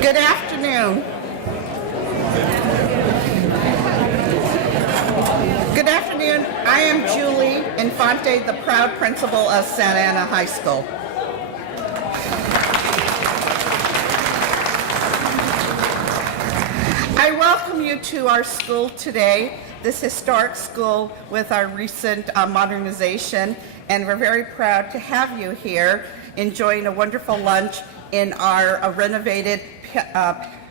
Good afternoon. Good afternoon. I am Julie Infante, the proud principal of Santa Ana High School. I welcome you to our school today, this historic school with our recent modernization, and we're very proud to have you here enjoying a wonderful lunch in our renovated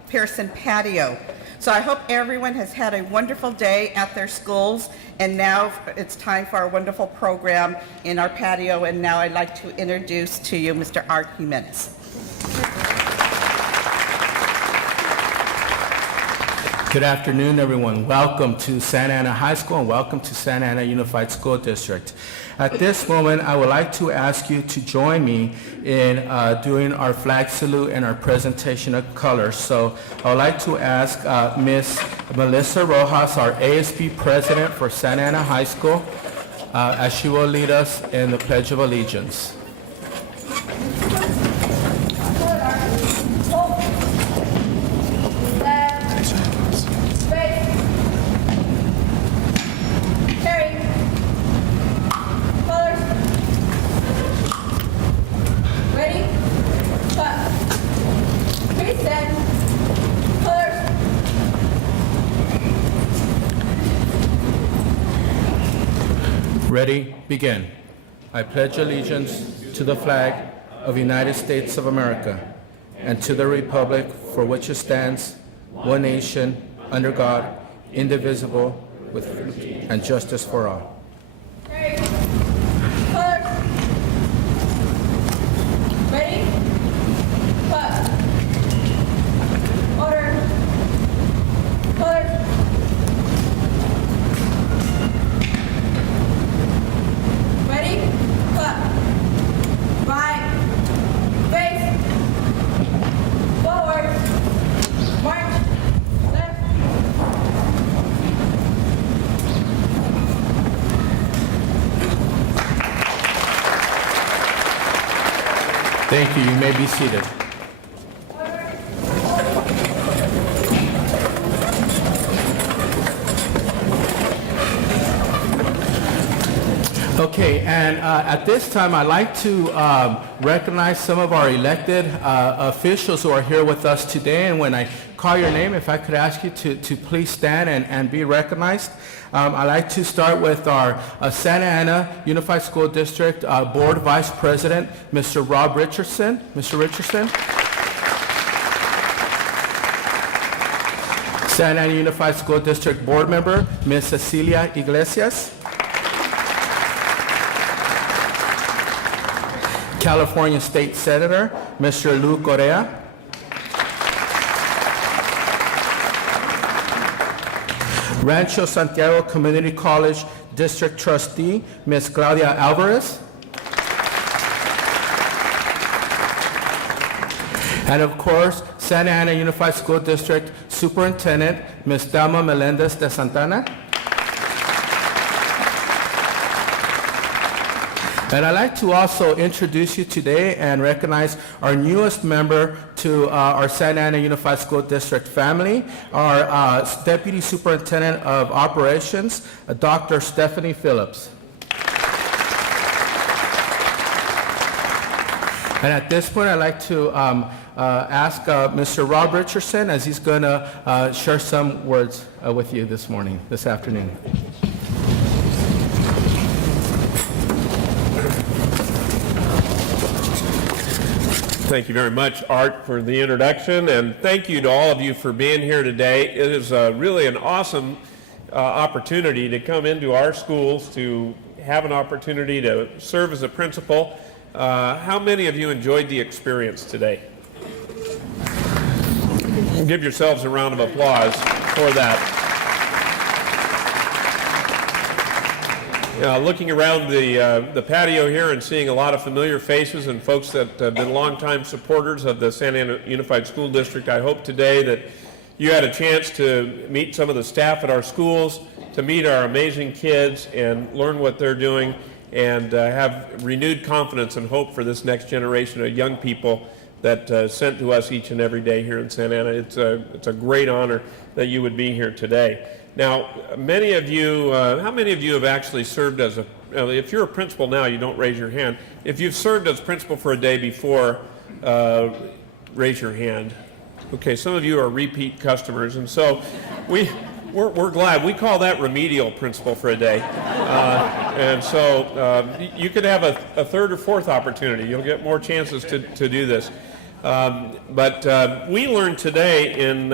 Pearson patio. So I hope everyone has had a wonderful day at their schools, and now it's time for our wonderful program in our patio, and now I'd like to introduce to you Mr. Art Jimenez. Good afternoon, everyone. Welcome to Santa Ana High School and welcome to Santa Ana Unified School District. At this moment, I would like to ask you to join me in doing our flag salute and our presentation of colors. So I would like to ask Ms. Melissa Rojas, our ASB President for Santa Ana High School, as she will lead us in the Pledge of Allegiance. Ready, begin. I pledge allegiance to the flag of the United States of America and to the republic for which it stands, one nation, under God, indivisible, with freedom and justice for all. Thank you. You may be seated. Okay, and at this time, I'd like to recognize some of our elected officials who are here with us today. And when I call your name, if I could ask you to please stand and be recognized. I'd like to start with our Santa Ana Unified School District Board Vice President, Mr. Rob Richardson. Mr. Richardson. Santa Ana Unified School District Board Member, Ms. Cecilia Iglesias. California State Senator, Mr. Lou Correa. Rancho Santiago Community College District Trustee, Ms. Claudia Alvarez. And of course, Santa Ana Unified School District Superintendent, Ms. Thelma Melendez de Santana. And I'd like to also introduce you today and recognize our newest member to our Santa Ana Unified School District family, our Deputy Superintendent of Operations, Dr. Stephanie Phillips. And at this point, I'd like to ask Mr. Rob Richardson, as he's going to share some words with you this afternoon. Thank you very much, Art, for the introduction, and thank you to all of you for being here today. It is really an awesome opportunity to come into our schools, to have an opportunity to serve as a principal. How many of you enjoyed the experience today? Give yourselves a round of applause for that. Looking around the patio here and seeing a lot of familiar faces and folks that have been longtime supporters of the Santa Ana Unified School District, I hope today that you had a chance to meet some of the staff at our schools, to meet our amazing kids and learn what they're doing, and have renewed confidence and hope for this next generation of young people that sent to us each and every day here in Santa Ana. It's a great honor that you would be here today. Now, many of you, how many of you have actually served as if you're a principal now, you don't raise your hand. If you've served as principal for a day before, raise your hand. Okay, some of you are repeat customers, and so we're glad. We call that remedial principal for a day. And so you could have a third or fourth opportunity. You'll get more chances to do this. But we learned today in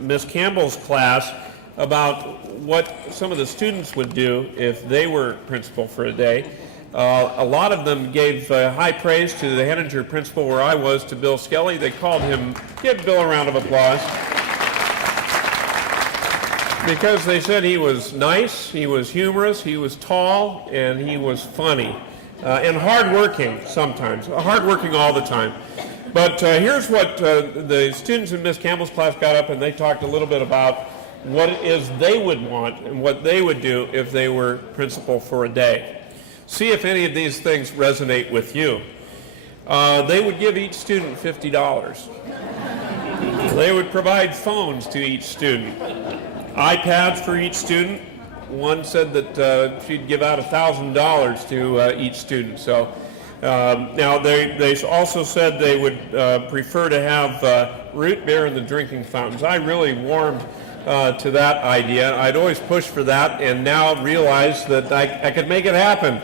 Ms. Campbell's class about what some of the students would do if they were principal for a day. A lot of them gave high praise to the Henninger principal where I was, to Bill Skelly. They called him, give Bill a round of applause, because they said he was nice, he was humorous, he was tall, and he was funny, and hardworking sometimes, hardworking all the time. But here's what the students in Ms. Campbell's class got up and they talked a little bit about what it is they would want and what they would do if they were principal for a day. See if any of these things resonate with you. They would give each student $50. They would provide phones to each student, iPads for each student. One said that she'd give out $1,000 to each student. So now they also said they would prefer to have root beer in the drinking fountains. I really warmed to that idea. I'd always pushed for that, and now realize that I could make it happen.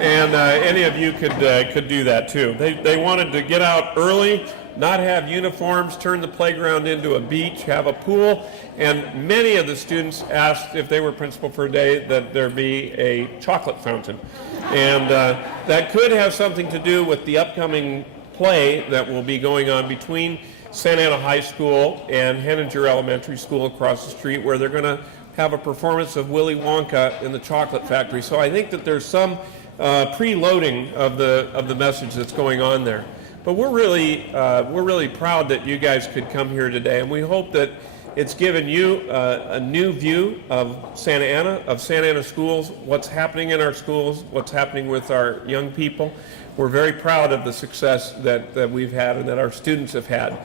And any of you could do that too. They wanted to get out early, not have uniforms, turn the playground into a beach, have a pool, and many of the students asked if they were principal for a day that there be a chocolate fountain. And that could have something to do with the upcoming play that will be going on between Santa Ana High School and Henninger Elementary School across the street, where they're going to have a performance of Willy Wonka in the Chocolate Factory. So I think that there's some preloading of the message that's going on there. But we're really proud that you guys could come here today, and we hope that it's given you a new view of Santa Ana schools, what's happening in our schools, what's happening with our young people. We're very proud of the success that we've had and that our students have had.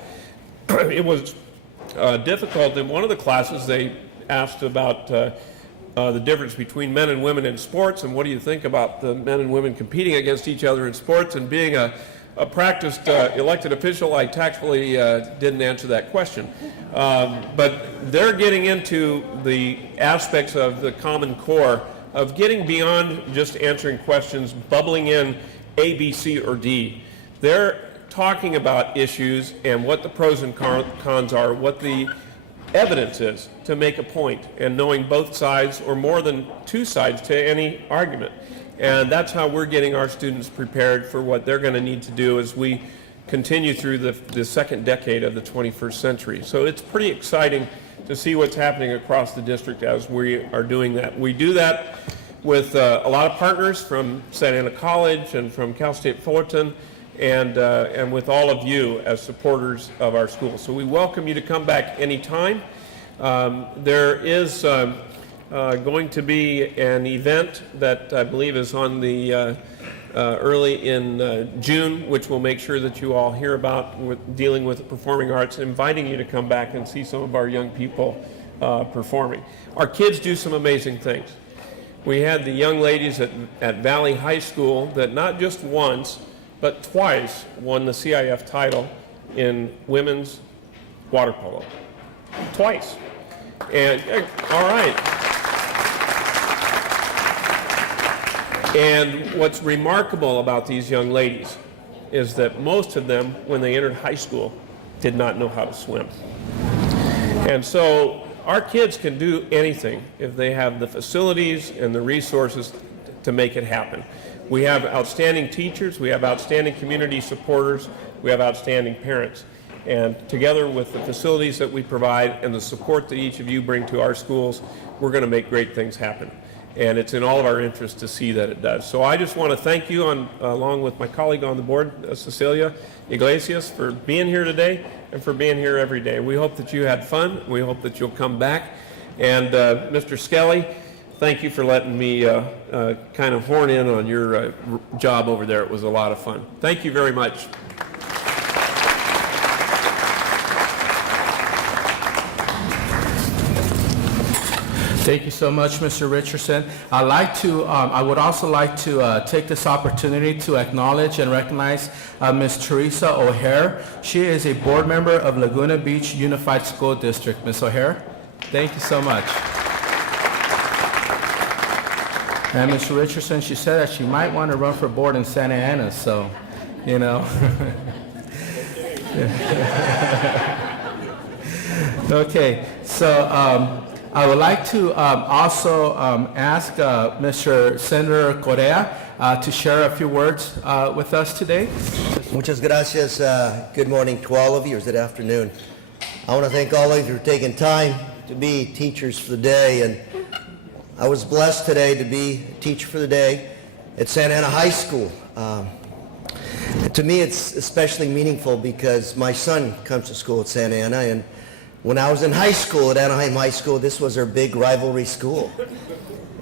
It was difficult. In one of the classes, they asked about the difference between men and women in sports, and what do you think about the men and women competing against each other in sports? And being a practiced elected official, I tactfully didn't answer that question. But they're getting into the aspects of the Common Core, of getting beyond just answering questions, bubbling in A, B, C, or D. They're talking about issues and what the pros and cons are, what the evidence is to make a point, and knowing both sides or more than two sides to any argument. And that's how we're getting our students prepared for what they're going to need to do as we continue through the second decade of the 21st century. So it's pretty exciting to see what's happening across the district as we are doing that. We do that with a lot of partners from Santa Ana College and from Cal State Fullerton, and with all of you as supporters of our school. So we welcome you to come back anytime. There is going to be an event that I believe is on the early in June, which we'll make sure that you all hear about with dealing with the performing arts, inviting you to come back and see some of our young people performing. Our kids do some amazing things. We had the young ladies at Valley High School that not just once, but twice won the CIF title in women's water polo. Twice. And, all right. And what's remarkable about these young ladies is that most of them, when they entered high school, did not know how to swim. And so our kids can do anything if they have the facilities and the resources to make it happen. We have outstanding teachers, we have outstanding community supporters, we have outstanding parents. And together with the facilities that we provide and the support that each of you bring to our schools, we're going to make great things happen. And it's in all of our interest to see that it does. So I just want to thank you, along with my colleague on the board, Cecilia Iglesias, for being here today and for being here every day. We hope that you had fun. We hope that you'll come back. And Mr. Skelly, thank you for letting me kind of horn in on your job over there. It was a lot of fun. Thank you very much. Thank you so much, Mr. Richardson. I would also like to take this opportunity to acknowledge and recognize Ms. Teresa O'Hare. She is a board member of Laguna Beach Unified School District. Ms. O'Hare, thank you so much. And Mr. Richardson, she said that she might want to run for board in Santa Ana, so, you know. Okay, so I would like to also ask Mr. Senator Correa to share a few words with us today. Muchas gracias. Good morning to all of you, or is it afternoon? I want to thank all of you for taking time to be teachers for the day. And I was blessed today to be a teacher for the day at Santa Ana High School. To me, it's especially meaningful because my son comes to school at Santa Ana, and when I was in high school at Anaheim High School, this was our big rivalry school.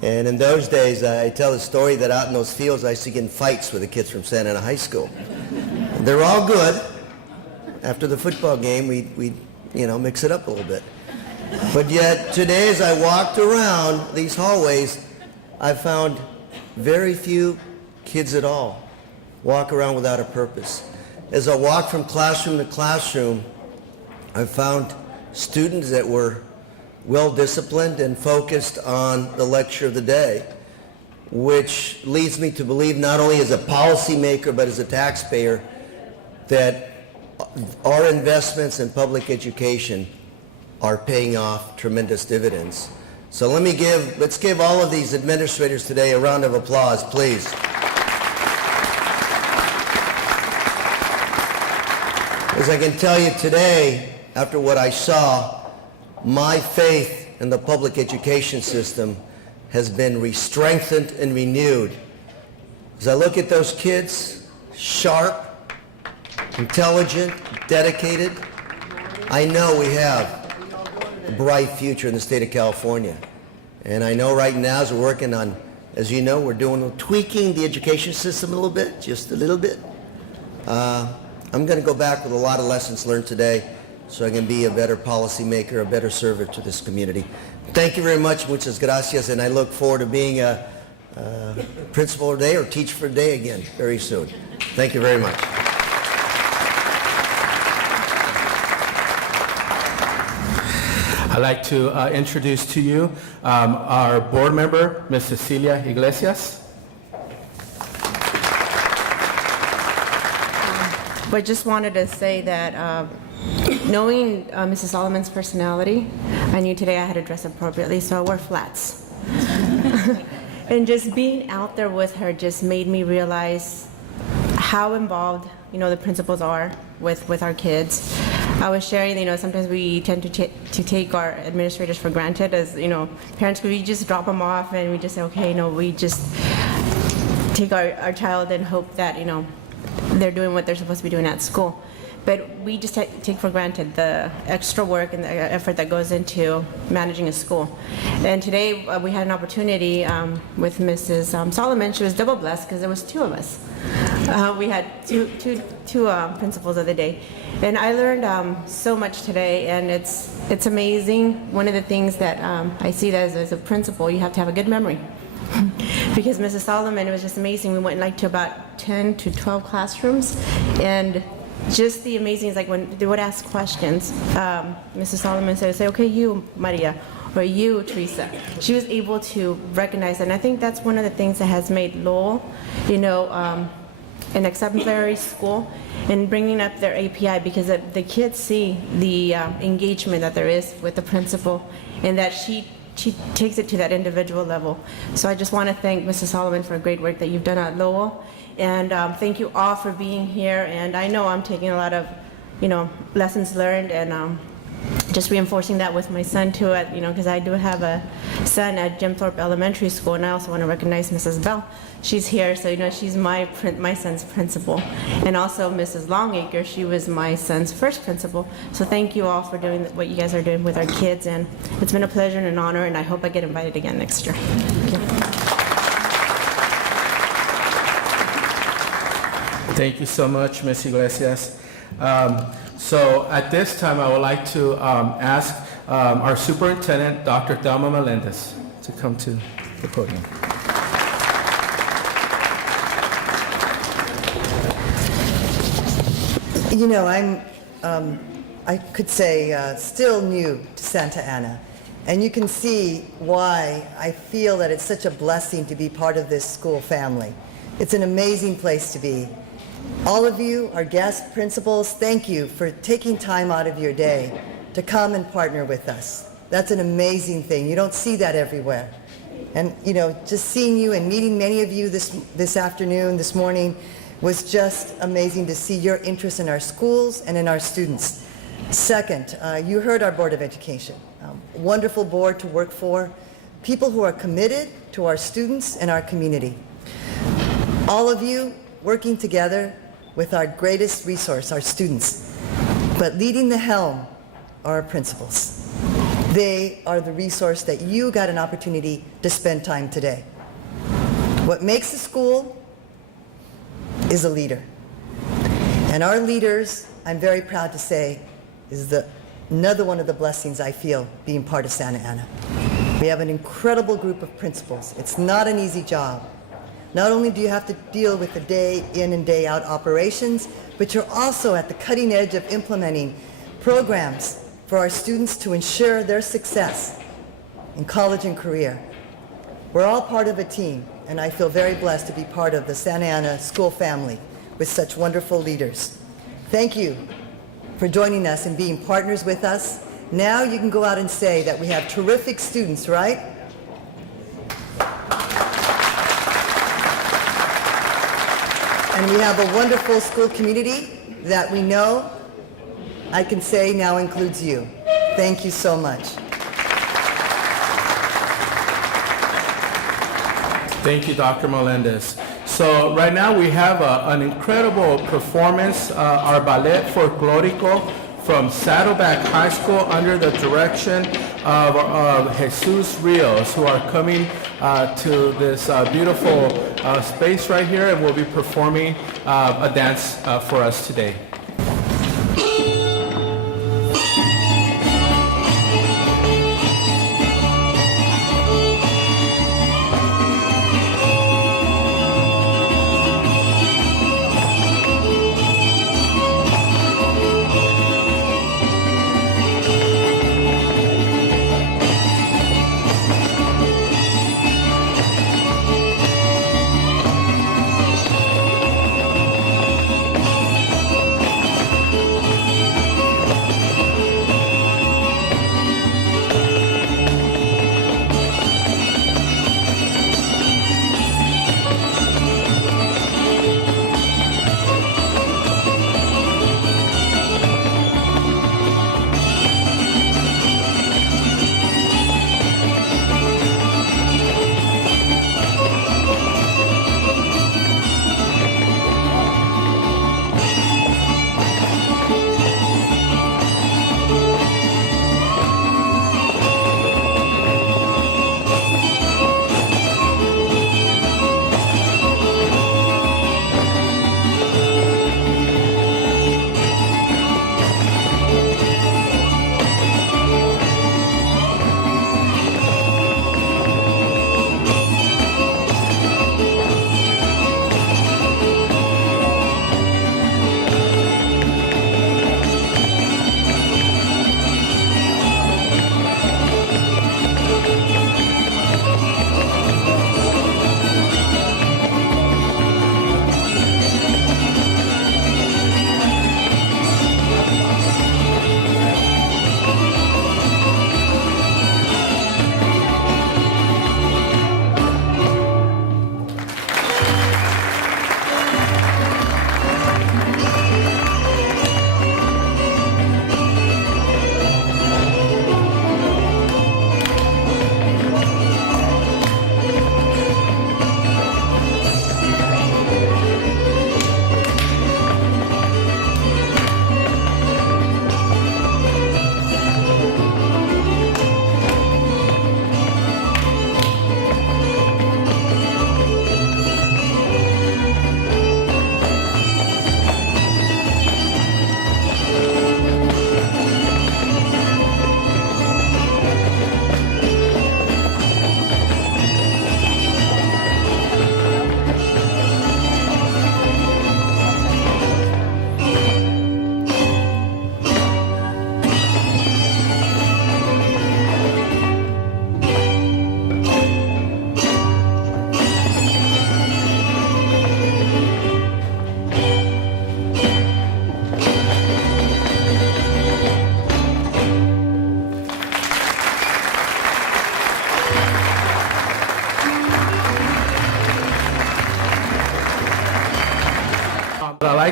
And in those days, I tell the story that out in those fields, I used to get in fights with the kids from Santa Ana High School. They're all good. After the football game, we mix it up a little bit. But yet, today, as I walked around these hallways, I found very few kids at all walk around without a purpose. As I walked from classroom to classroom, I found students that were well-disciplined and focused on the lecture of the day, which leads me to believe, not only as a policymaker but as a taxpayer, that our investments in public education are paying off tremendous dividends. So let's give all of these administrators today a round of applause, please. As I can tell you today, after what I saw, my faith in the public education system has been re-strengthened and renewed. As I look at those kids, sharp, intelligent, dedicated, I know we have a bright future in the state of California. And I know right now, as we're working on, as you know, we're tweaking the education system a little bit, just a little bit. I'm going to go back with a lot of lessons learned today, so I can be a better policymaker, a better servant to this community. Thank you very much, muchas gracias, and I look forward to being a principal today or teacher for the day again very soon. Thank you very much. I'd like to introduce to you our board member, Ms. Cecilia Iglesias. But just wanted to say that knowing Mrs. Solomon's personality, I knew today I had to dress appropriately, so I wore flats. And just being out there with her just made me realize how involved, the principals are with our kids. I was sharing, sometimes we tend to take our administrators for granted as, parents, we just drop them off and we just say, okay, we just take our child and hope that, they're doing what they're supposed to be doing at school. but we just take for granted the extra work and the effort that goes into managing a school. And today we had an opportunity with Mrs. Solomon. She was double blessed because there was two of us. We had two principals of the day, and I learned so much today, and it's amazing. One of the things that I see that as a principal, you have to have a good memory. Because Mrs. Solomon, it was just amazing. We went like to about 10 to 12 classrooms, and just the amazing is like when they would ask questions, Mrs. Solomon said, say, okay, you, Maria, or you, Teresa. She was able to recognize that, and I think that's one of the things that has made Lowell, an exemplary school and bringing up their API, because the kids see the engagement that there is with the principal, and that she takes it to that individual level. So I just want to thank Mrs. Solomon for great work that you've done at Lowell, and thank you all for being here. And I know I'm taking a lot of, lessons learned, and just reinforcing that with my son too, because I do have a son at Jim Thorpe Elementary School, and I also want to recognize Mrs. Bell. She's here, so she's my son's principal, and also Mrs. Longacre. She was my son's first principal. So thank you all for doing what you guys are doing with our kids, and it's been a pleasure and an honor, and I hope I get invited again next year. Thank you. Thank you so much, Ms. Iglesias. So at this time, I would like to ask our superintendent, Dr. Thelma Melendez, to come to the podium. I could say, still new to Santa Ana. And you can see why I feel that it's such a blessing to be part of this school family. It's an amazing place to be. All of you, our guest principals, thank you for taking time out of your day to come and partner with us. That's an amazing thing. You don't see that everywhere. And, just seeing you and meeting many of you this afternoon, this morning, was just amazing to see your interest in our schools and in our students. Second, you heard our Board of Education. Wonderful board to work for. People who are committed to our students and our community. All of you working together with our greatest resource, our students. But leading the helm are our principals. They are the resource that you got an opportunity to spend time today. What makes a school is a leader. And our leaders, I'm very proud to say, is another one of the blessings I feel being part of Santa Ana. We have an incredible group of principals. It's not an easy job. Not only do you have to deal with the day in and day out operations, but you're also at the cutting edge of implementing programs for our students to ensure their success in college and career. We're all part of a team, and I feel very blessed to be part of the Santa Ana school family with such wonderful leaders. Thank you for joining us and being partners with us. Now you can go out and say that we have terrific students, right? And we have a wonderful school community that we know, I can say now includes you. Thank you so much. Thank you, Dr. Melendez. So right now we have an incredible performance, our Ballet Folklorico from Saddleback High School under the direction of Jesus Rios, who are coming to this beautiful space right here and will be performing a dance for us today.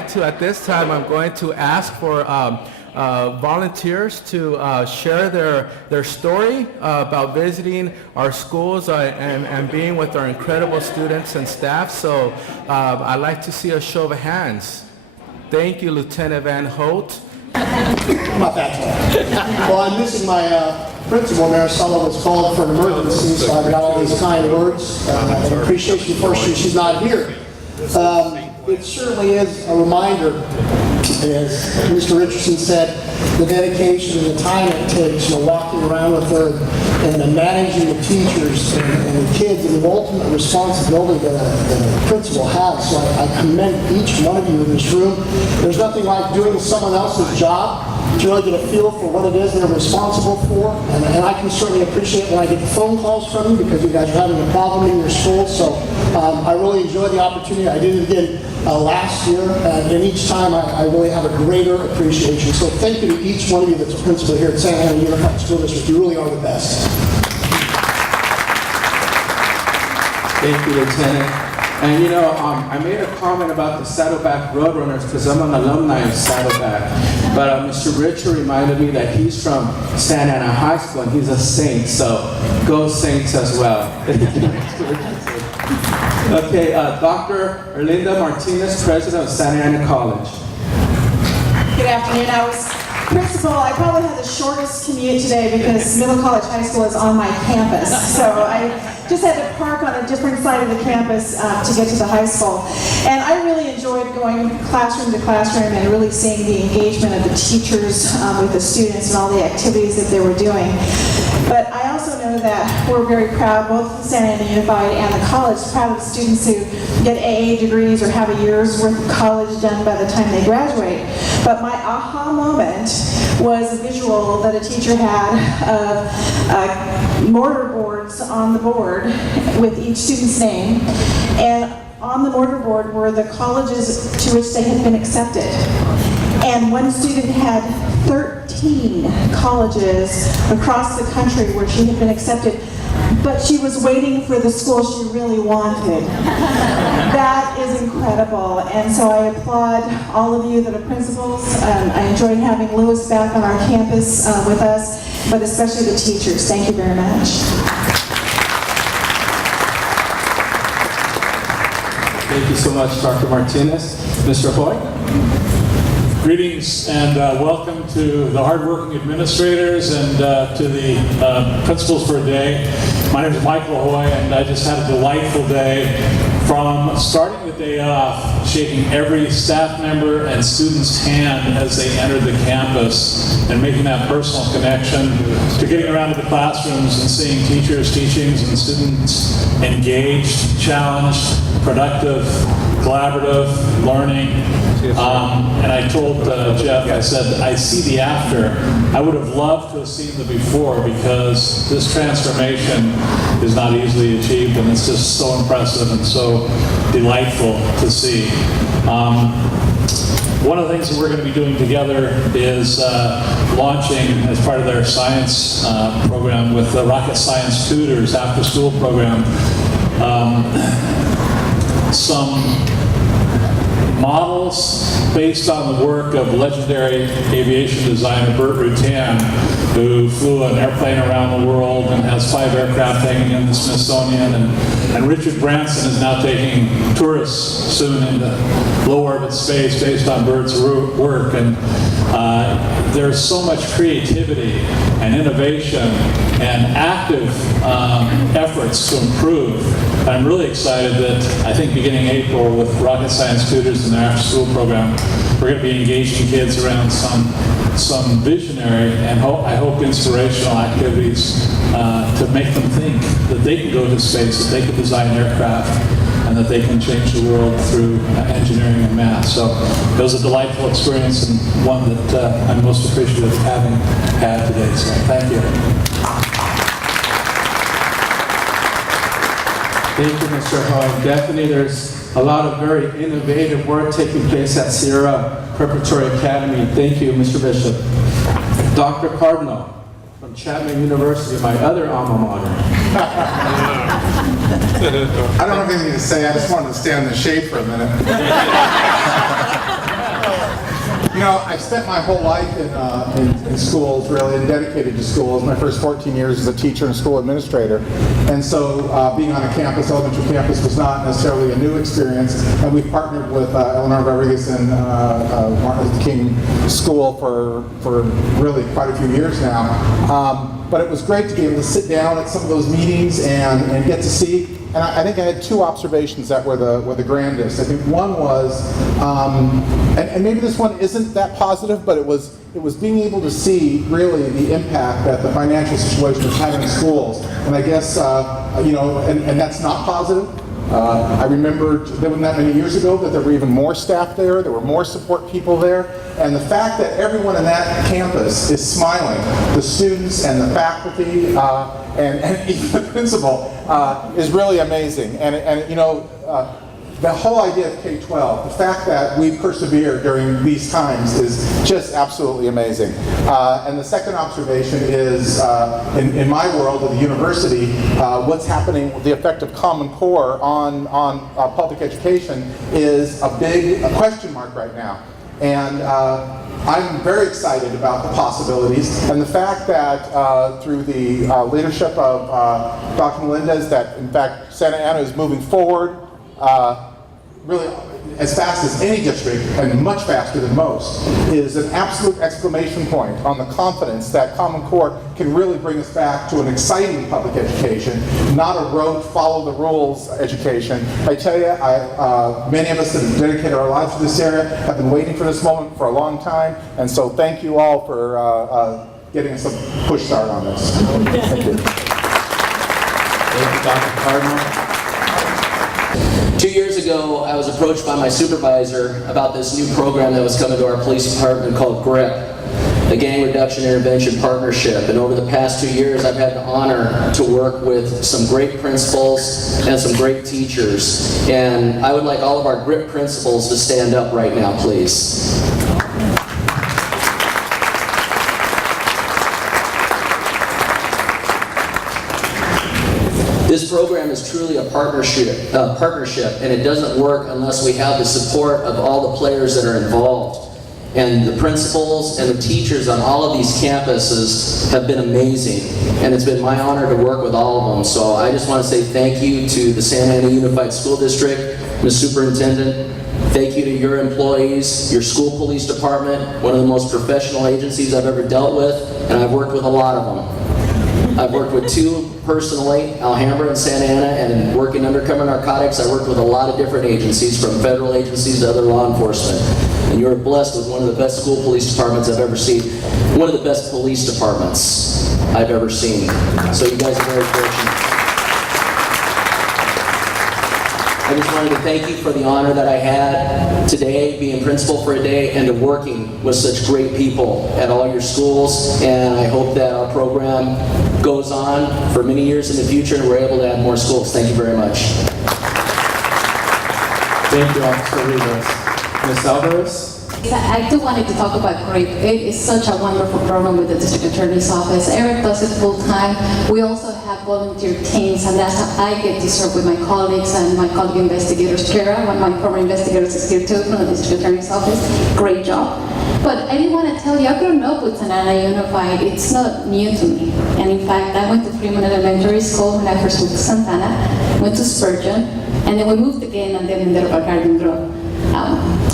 like to, at this time, I'm going to ask for volunteers to share their story about visiting our schools and being with our incredible students and staff. So I'd like to see a show of hands. Thank you, Lieutenant Van Holt. Not that tall. Well, I'm missing my principal. Maricela was called for an emergency, so I've got all these kind words. In appreciation for her, she's not here. It certainly is a reminder, as Mr. Richardson said, the dedication and the time it takes, walking around with her and managing the teachers and the kids and the ultimate responsibility that a principal has. So I commend each one of you in this room. There's nothing like doing someone else's job to really get a feel for what it is they're responsible for. And I can certainly appreciate when I get the phone calls from you because you guys are having a problem in your school. So I really enjoyed the opportunity. I did it again last year, and each time I really have a greater appreciation. So thank you to each one of you that's a principal here at Santa Ana Unified School District. You really are the best. Thank you, Lieutenant. And I made a comment about the Saddleback Roadrunners because I'm an alumni of Saddleback. But Mr. Richard reminded me that he's from Santa Ana High School and he's a Saint, so go Saints as well. Okay, Dr. Erlinda Martinez, President of Santa Ana College. Good afternoon. I was principal. I probably had the shortest commute today because Middle College High School is on my campus. So I just had to park on a different side of the campus to get to the high school. And I really enjoyed going classroom to classroom and really seeing the engagement of the teachers with the students and all the activities that they were doing. But I also know that we're very proud, both Santa Ana Unified and the college, proud of students who get AA degrees or have a year's worth of college done by the time they graduate. But my aha moment was a visual that a teacher had of mortar boards on the board with each student's name. And on the mortar board were the colleges to which they had been accepted. And one student had 13 colleges across the country where she had been accepted, but she was waiting for the school she really wanted. That is incredible, and so I applaud all of you that are principals. I enjoyed having Lewis back on our campus with us, but especially the teachers. Thank you very much. Thank you so much, Dr. Martinez. Mr. Hoy? Greetings and welcome to the hardworking administrators and to the principals for a day. My name is Michael Hoy, and I just had a delightful day from starting the day off, shaking every staff member and student's hand as they entered the campus and making that personal connection, to getting around to the classrooms and seeing teachers, teachings, and students engaged, challenged, productive, collaborative, learning. And I told Jeff, I said, I see the after. I would have loved to have seen the before because this transformation is not easily achieved, and it's just so impressive and so delightful to see. One of the things that we're going to be doing together is launching, as part of their science program, with the Rocket Science Tutors after-school program, some models based on the work of legendary aviation designer Burt Rutan, who flew an airplane around the world and has 5 aircraft hanging in the Smithsonian. And Richard Branson is now taking tourists soon into low orbit space based on Burt's work. And there's so much creativity and innovation and active efforts to improve. I'm really excited that I think beginning April with Rocket Science Tutors and their after-school program, we're going to be engaging kids around some visionary and I hope inspirational activities to make them think that they can go to space, that they can design aircraft, and that they can change the world through engineering and math. So it was a delightful experience and one that I'm most appreciative of having had today. So thank you. Thank you, Mr. Hoy. Definitely there's a lot of very innovative work taking place at Sierra Preparatory Academy. Thank you, Mr. Bishop. Dr. Cardinal from Chapman University, my other alma mater. I don't have anything to say. I just wanted to stay in the shade for a minute. You know, I spent my whole life in schools, really, and dedicated to schools. My first 14 years as a teacher and school administrator. And so being on a campus, elementary campus, was not necessarily a new experience. And we've partnered with Eleanor Rodriguez and Martin Luther King School for really quite a few years now. But it was great to be able to sit down at some of those meetings and get to see. And I think I had two observations that were the grandest. I think one was, and maybe this one isn't that positive, but it was being able to see really the impact that the financial situation is having in schools. And I guess, you know, and that's not positive. I remember there wasn't that many years ago that there were even more staff there were more support people there, and the fact that everyone in that campus is smiling, the students and the faculty and even the principal, is really amazing. And you know, the whole idea of K-12, the fact that we persevere during these times is just absolutely amazing. And the second observation is, in my world of the university, what's happening, the effect of Common Core on public education is a big question mark right now. And I'm very excited about the possibilities, and the fact that through the leadership of Dr. Melendez, that in fact Santa Ana is moving forward really as fast as any district and much faster than most, is an absolute exclamation point on the confidence that Common Core can really bring us back to an exciting public education, not a rote, follow the rules education. I tell you, many of us that have dedicated our lives to this area have been waiting for this moment for a long time, and so thank you all for getting us a push start on this. Thank you. Thank you, Dr. Cardinal. 2 years ago, I was approached by my supervisor about this new program that was coming to our police department called GRIP, the Gang Reduction Intervention Partnership. And over the past 2 years, I've had the honor to work with some great principals and some great teachers. And I would like all of our GRIP principals to stand up right now, please. This program is truly a partnership, and it doesn't work unless we have the support of all the players that are involved. And the principals and the teachers on all of these campuses have been amazing, and it's been my honor to work with all of them. So I just want to say thank you to the Santa Ana Unified School District, Ms. Superintendent. Thank you to your employees, your school police department, one of the most professional agencies I've ever dealt with, and I've worked with a lot of them. I've worked with two personally, Alhambra and Santa Ana, and working undercover narcotics, I worked with a lot of different agencies, from federal agencies to other law enforcement. And you're blessed with one of the best school police departments I've ever seen, one of the best police departments I've ever seen. So you guys are very fortunate. I just wanted to thank you for the honor that I had today, being principal for a day, and to working with such great people at all your schools. And I hope that our program goes on for many years in the future and we're able to add more schools. Thank you very much. Thank you, Officer Rivas. Ms. Alvarez? I do wanted to talk about GRIP. It is such a wonderful program with the District Attorney's Office. Eric does it full time. We also have volunteer teams, and that's how I get to serve with my colleagues and my colleague investigators. Kara, one of my former investigators, is here too from the District Attorney's Office. Great job. But I didn't want to tell you, I've grown up with Santa Ana Unified. It's not new to me. And in fact, I went to Fremont Elementary School when I first moved to Santa Ana, went to Spurgeon, and then we moved again, and then ended up at Garden Grove.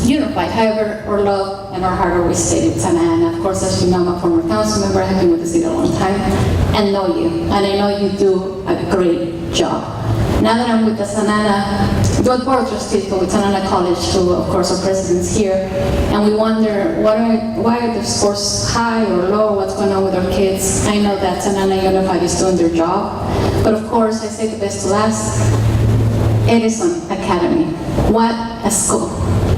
Unified. However, our love and our heart always stayed with Santa Ana. Of course, as you know, I'm a former council member. I have been with the city a long time and know you. And I know you do a great job. Now that I'm with the Santa Ana, board of trustees, but with Santa Ana College, who of course our president's here, and we wonder why are the scores high or low, what's going on with our kids. I know that Santa Ana Unified is doing their job, but of course I say the best to last. Edison Academy. What a school.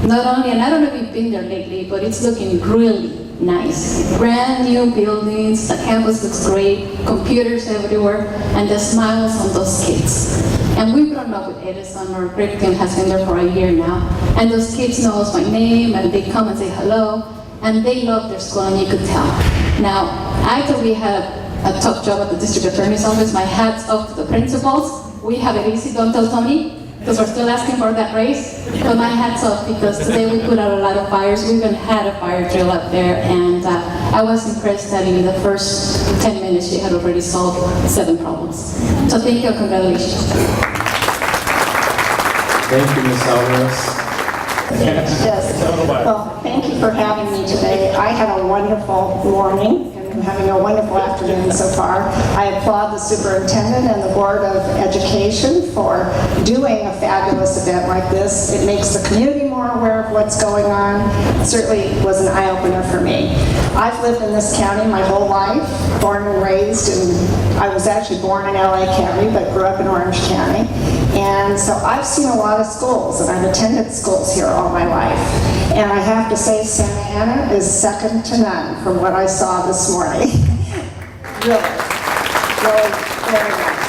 Not only, and I don't know if you've been there lately, but it's looking really nice. Brand new buildings, the campus looks great, computers everywhere, and the smiles on those kids. And we've grown up with Edison. Our great team has been there for a year now. And those kids know my name, and they come and say hello, and they love their school, and you could tell. Now, I thought we had a tough job at the District Attorney's Office. My hat's off to the principals. We have it easy, don't tell Tony. because we're still asking for that raise. But my hat's off, because today we put out a lot of fires. We even had a fire drill up there, and I was impressed that in the first 10 minutes she had already solved 7 problems. So thank you, congratulations. Thank you, Ms. Alvarez. Yes. Well, thank you for having me today. I had a wonderful morning and I'm having a wonderful afternoon so far. I applaud the superintendent and the Board of Education for doing a fabulous event like this. It makes the community more aware of what's going on. It certainly was an eye-opener for me. I've lived in this county my whole life, born and raised, and I was actually born in LA County, but grew up in Orange County. And so I've seen a lot of schools, and I've attended schools here all my life. And I have to say Santa Ana is second to none from what I saw this morning. Really, very nice.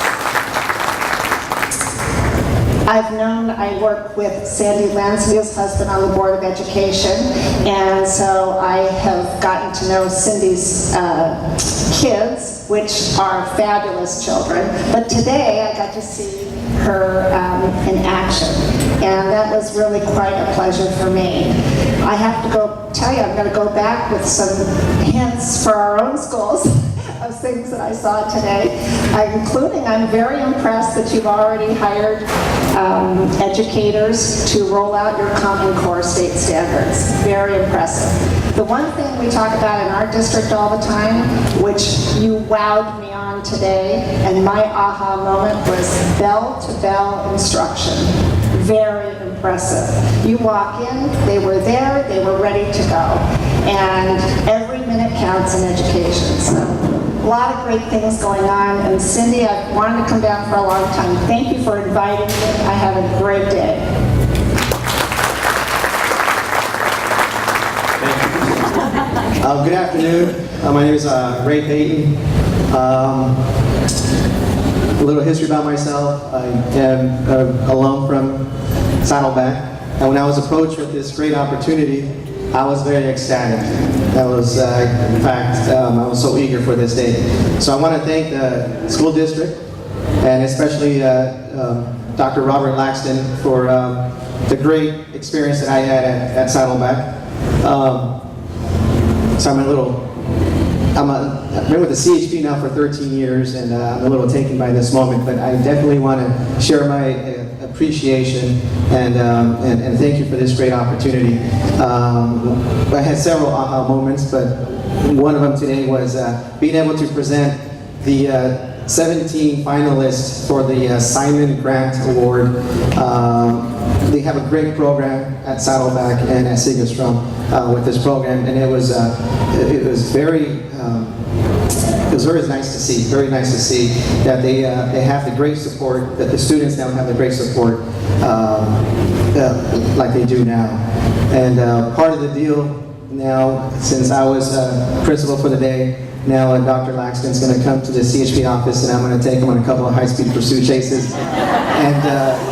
I work with Sandy Lansville's husband on the Board of Education, and so I have gotten to know Cindy's kids, which are fabulous children. But today I got to see her in action, and that was really quite a pleasure for me. I have to tell you, I'm going to go back with some hints for our own schools of things that I saw today, including I'm very impressed that you've already hired educators to roll out your Common Core state standards. Very impressive. The one thing we talk about in our district all the time, which you wowed me on today, and my aha moment was bell-to-bell instruction. Very impressive. You walk in, they were there, they were ready to go. And every minute counts in education. So a lot of great things going on. And Cindy, I've wanted to come down for a long time. Thank you for inviting me. I have a great day. Good afternoon. My name is Ray Payton. A little history about myself. I am an alum from Saddleback. And when I was approached with this great opportunity, I was very ecstatic. That was, in fact, I was so eager for this day. So I want to thank the school district, and especially Dr. Robert Laxton for the great experience that I had at Saddleback. So I've been with the CHP now for 13 years, and I'm a little taken by this moment, but I definitely want to share my appreciation and thank you for this great opportunity. I had several aha moments, but one of them today was being able to present the 17 finalists for the Simon Grant Award. They have a great program at Saddleback and at Segerstrom with this program, and it was very nice to see. Very nice to see that they have the great support, that the students now have the great support like they do now. And part of the deal now, since I was principal for the day, now Dr. Laxton's going to come to the CHP office, and I'm going to take him on a couple of high-speed pursuit chases and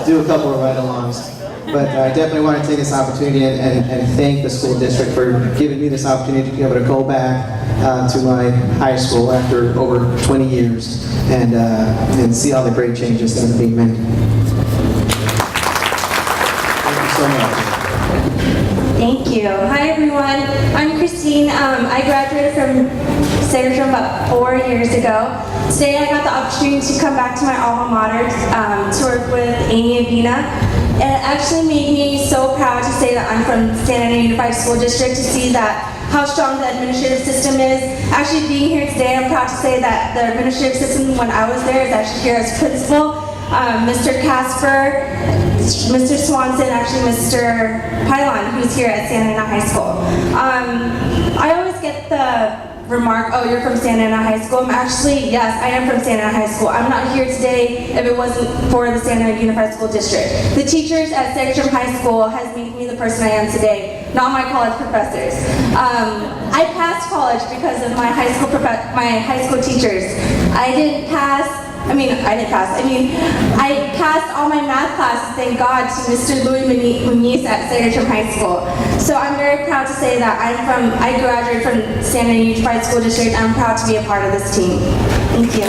do a couple of ride-alongs. But I definitely want to take this opportunity and thank the school district for giving me this opportunity to be able to go back to my high school after over 20 years and see all the great changes that are being made. Thank you so much. Thank you. Hi everyone, I'm Christine. I graduated from Segerstrom about 4 years ago. Today I got the opportunity to come back to my alma mater to work with Amy Avina. And it actually made me so proud to say that I'm from Santa Ana Unified School District, to see that how strong the administrative system is. Actually being here today, I'm proud to say that the administrative system when I was there is actually here as principal. Mr. Casper, Mr. Swanson, actually Mr. Pylon, who's here at Santa Ana High School. I always get the remark, oh, you're from Santa Ana High School. I'm actually, yes, I am from Santa Ana High School. I'm not here today if it wasn't for the Santa Ana Unified School District. The teachers at Segerstrom High School has made me the person I am today, not my college professors. I passed college because of my high school teachers. I passed all my math classes, thank God, to Mr. Louis Muniz at Segerstrom High School. So I'm very proud to say that I graduated from Santa Ana Unified School District, and I'm proud to be a part of this team. Thank you.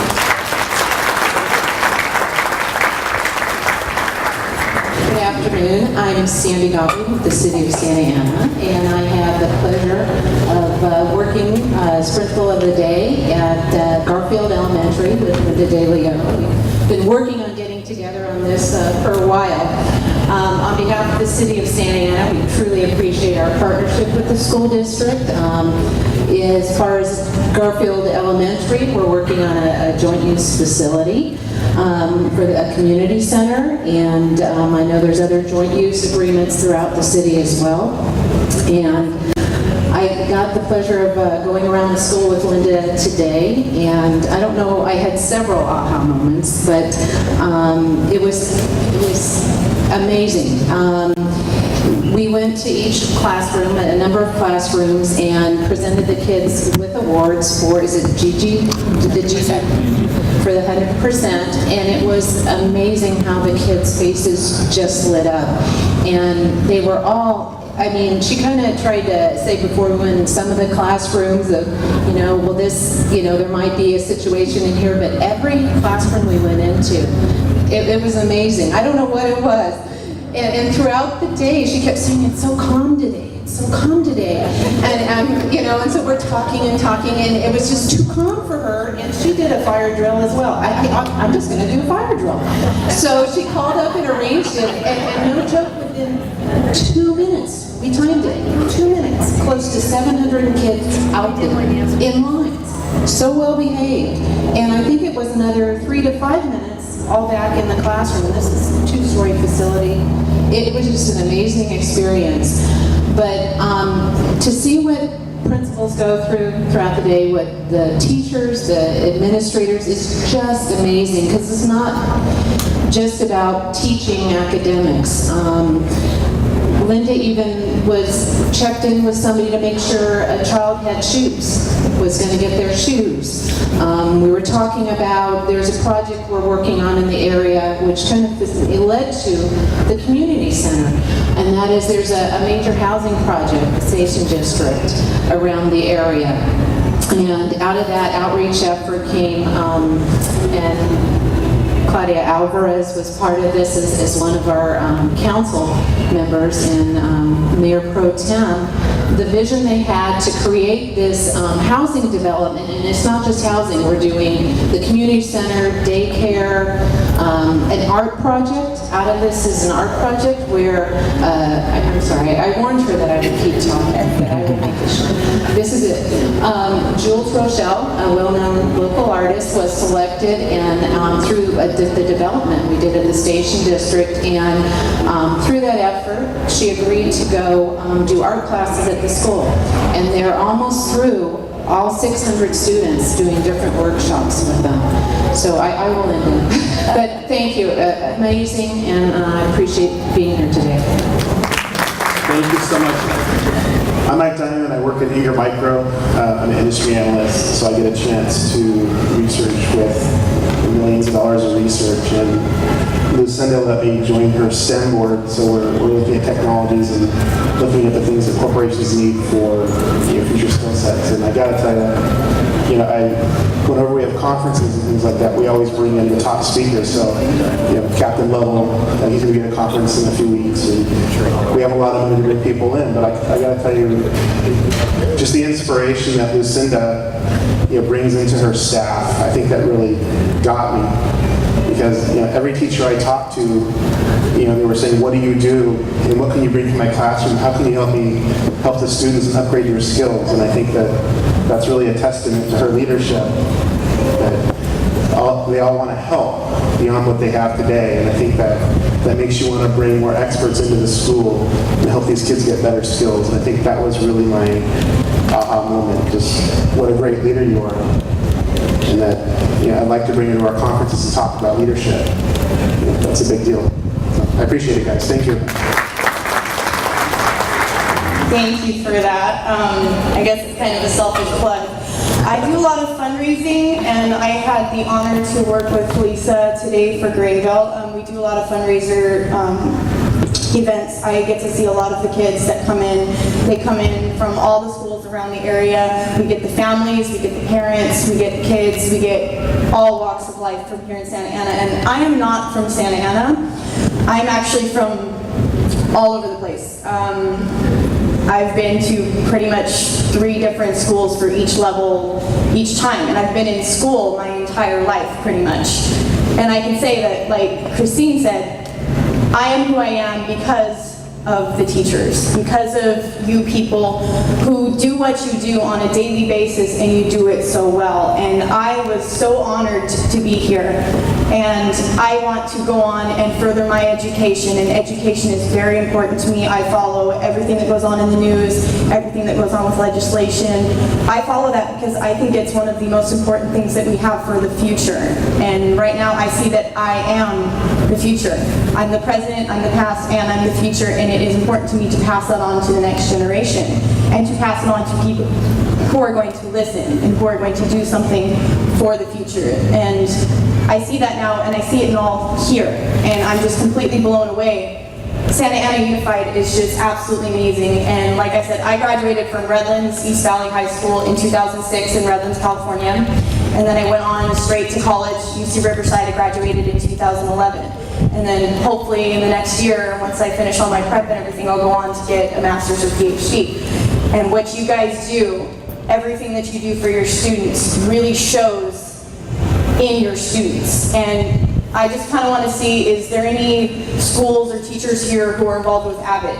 afternoon. I'm Sandy Goblin with the City of Santa Ana, and I have the pleasure of working as principal of the day at Garfield Elementary with Linda De Leo. We've been working on getting together on this for a while. On behalf of the City of Santa Ana, we truly appreciate our partnership with the school district. As far as Garfield Elementary, we're working on a joint use facility for a community center, and I know there's other joint use agreements throughout the city as well. And I got the pleasure of going around the school with Linda today, and I don't know, I had several aha moments, but it was amazing. We went to each classroom, a number of classrooms, and presented the kids with awards for, is it Gigi? The Gigi? For the 100%, and it was amazing how the kids' faces just lit up. And they were all, I mean, she kind of tried to say before we went in some of the classrooms of, you know, well this, you know, there might be a situation in here, but every classroom we went into, it was amazing. I don't know what it was. And throughout the day, she kept saying, it's so calm today. It's so calm today. And you know, and so we're talking, and it was just too calm for her, and she did a fire drill as well. I'm just going to do a fire drill. So she called up and arranged it, and no joke, within 2 minutes, we timed it, 2 minutes, close to 700 kids out there in lines, so well behaved. And I think it was another 3 to 5 minutes, all back in the classroom. This is a 2-story facility. It was just an amazing experience. But to see what principals go through throughout the day, what the teachers, the administrators, is just amazing, because it's not just about teaching academics. Linda even was checked in with somebody to make sure a child had shoes, was going to get their shoes. We were talking about, there's a project we're working on in the area which kind of led to the community center, and that is there's a major housing project, the Station District, around the area. And out of that outreach effort came, and Claudia Alvarez was part of this as one of our council members, and Mayor Pro Tem, the vision they had to create this housing development. And it's not just housing, we're doing the community center, daycare, an art project. Out of this is an art project where, I'm sorry, I warned her that I would keep talking, but I will make it short. This is it. Jules Rochelle, a well-known local artist, was selected, and through the development we did at the Station District, and through that effort, she agreed to go do art classes at the school. And they're almost through all 600 students doing different workshops with them. So I will end it. But thank you, amazing, and I appreciate being here today. Thank you so much. I'm Mike Diamond. I work at Eager Micro. I'm an industry analyst, so I get a chance to research with millions of dollars of research. And Lucinda let me join her STEM board, so we're looking at technologies and looking at the things that corporations need for future skill sets. And I got to tell you, whenever we have conferences and things like that, we always bring in the top speakers. So, Captain Lovell, he's going to be at a conference in a few weeks. And we have a lot of really great people in, but I got to tell you, just the inspiration that Lucinda, brings into her staff, I think that really got me. Because every teacher I talked to, they were saying, what do you do? And what can you bring to my classroom? How can you help the students and upgrade your skills? And I think that's really a testament to her leadership. That they all want to help beyond what they have today. And I think that makes you want to bring more experts into the school and help these kids get better skills. And I think that was really my aha moment. Just what a great leader you are. And that I'd like to bring you to our conferences and talk about leadership. That's a big deal. So I appreciate it, guys. Thank you. Thank you for that. I guess it's kind of a selfish plug. I do a lot of fundraising, and I had the honor to work with Lisa today for Greenville. We do a lot of fundraiser events. I get to see a lot of the kids that come in. They come in from all the schools around the area. We get the families, we get the parents, we get the kids, we get all walks of life from here in Santa Ana. And I am not from Santa Ana. I'm actually from all over the place. I've been to pretty much 3 different schools for each level each time, and I've been in school my entire life pretty much. And I can say that, like Christine said, I am who I am because of the teachers, because of you people who do what you do on a daily basis and you do it so well. And I was so honored to be here. And I want to go on and further my education, and education is very important to me. I follow everything that goes on in the news, everything that goes on with legislation. I follow that because I think it's one of the most important things that we have for the future. And right now I see that I am the future. I'm the present, I'm the past, and I'm the future, and it is important to me to pass that on to the next generation and to pass it on to people who are going to listen and who are going to do something for the future. And I see that now, and I see it in all here, and I'm just completely blown away. Santa Ana Unified is just absolutely amazing, and like I said, I graduated from Redlands East Valley High School in 2006 in Redlands, California, and then I went on straight to college, UC Riverside. I graduated in 2011. And then hopefully in the next year, once I finish all my prep and everything, I'll go on to get a master's or PhD. And what you guys do, everything that you do for your students really shows in your students. And I just kind of want to see, is there any schools or teachers here who are involved with AVID?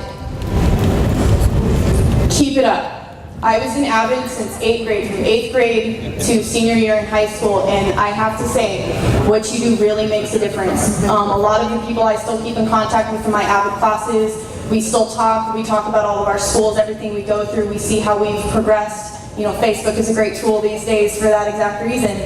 Keep it up. I was in AVID since 8th grade, from 8th grade to senior year in high school, and I have to say, what you do really makes a difference. A lot of the people I still keep in contact with from my AVID classes, we still talk, we talk about all of our schools, everything we go through, we see how we've progressed. You know, Facebook is a great tool these days for that exact reason.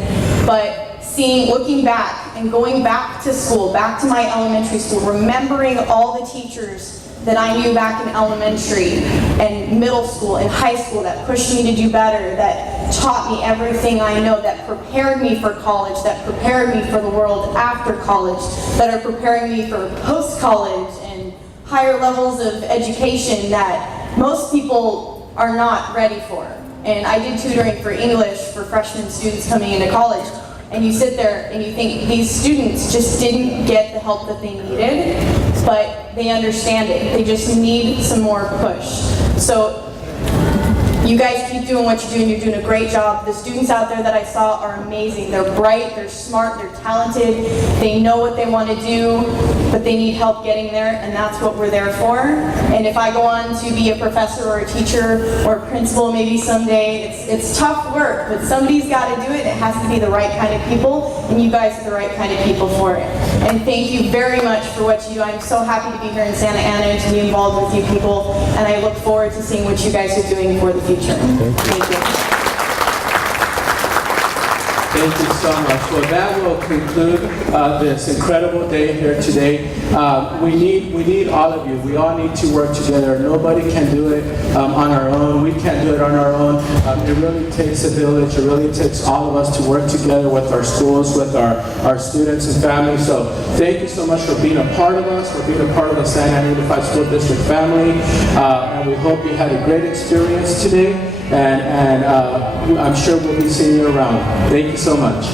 But looking back and going back to school, back to my elementary school, remembering all the teachers that I knew back in elementary and middle school and high school that pushed me to do better, that taught me everything I know, that prepared me for college, that prepared me for the world after college, that are preparing me for post-college and higher levels of education that most people are not ready for. And I did tutoring for English for freshman students coming into college. And you sit there and you think these students just didn't get the help that they needed, but they understand it. They just need some more push. So you guys keep doing what you're doing. You're doing a great job. The students out there that I saw are amazing. They're bright, they're smart, they're talented. They know what they want to do, but they need help getting there, and that's what we're there for. And if I go on to be a professor or a teacher or a principal maybe someday, it's tough work, but somebody's got to do it. It has to be the right kind of people, and you guys are the right kind of people for it. And thank you very much for what you do. I'm so happy to be here in Santa Ana and to be involved with you people, and I look forward to seeing what you guys are doing for the future. Thank you. Thank you so much. Well, that will conclude this incredible day here today. We need all of you. We all need to work together. Nobody can do it on our own. We can't do it on our own. It really takes a village. It really takes all of us to work together with our schools, with our students and families. So thank you so much for being a part of us, for being a part of the Santa Ana Unified School District family. And we hope you had a great experience today. And I'm sure we'll be seeing you around. Thank you so much.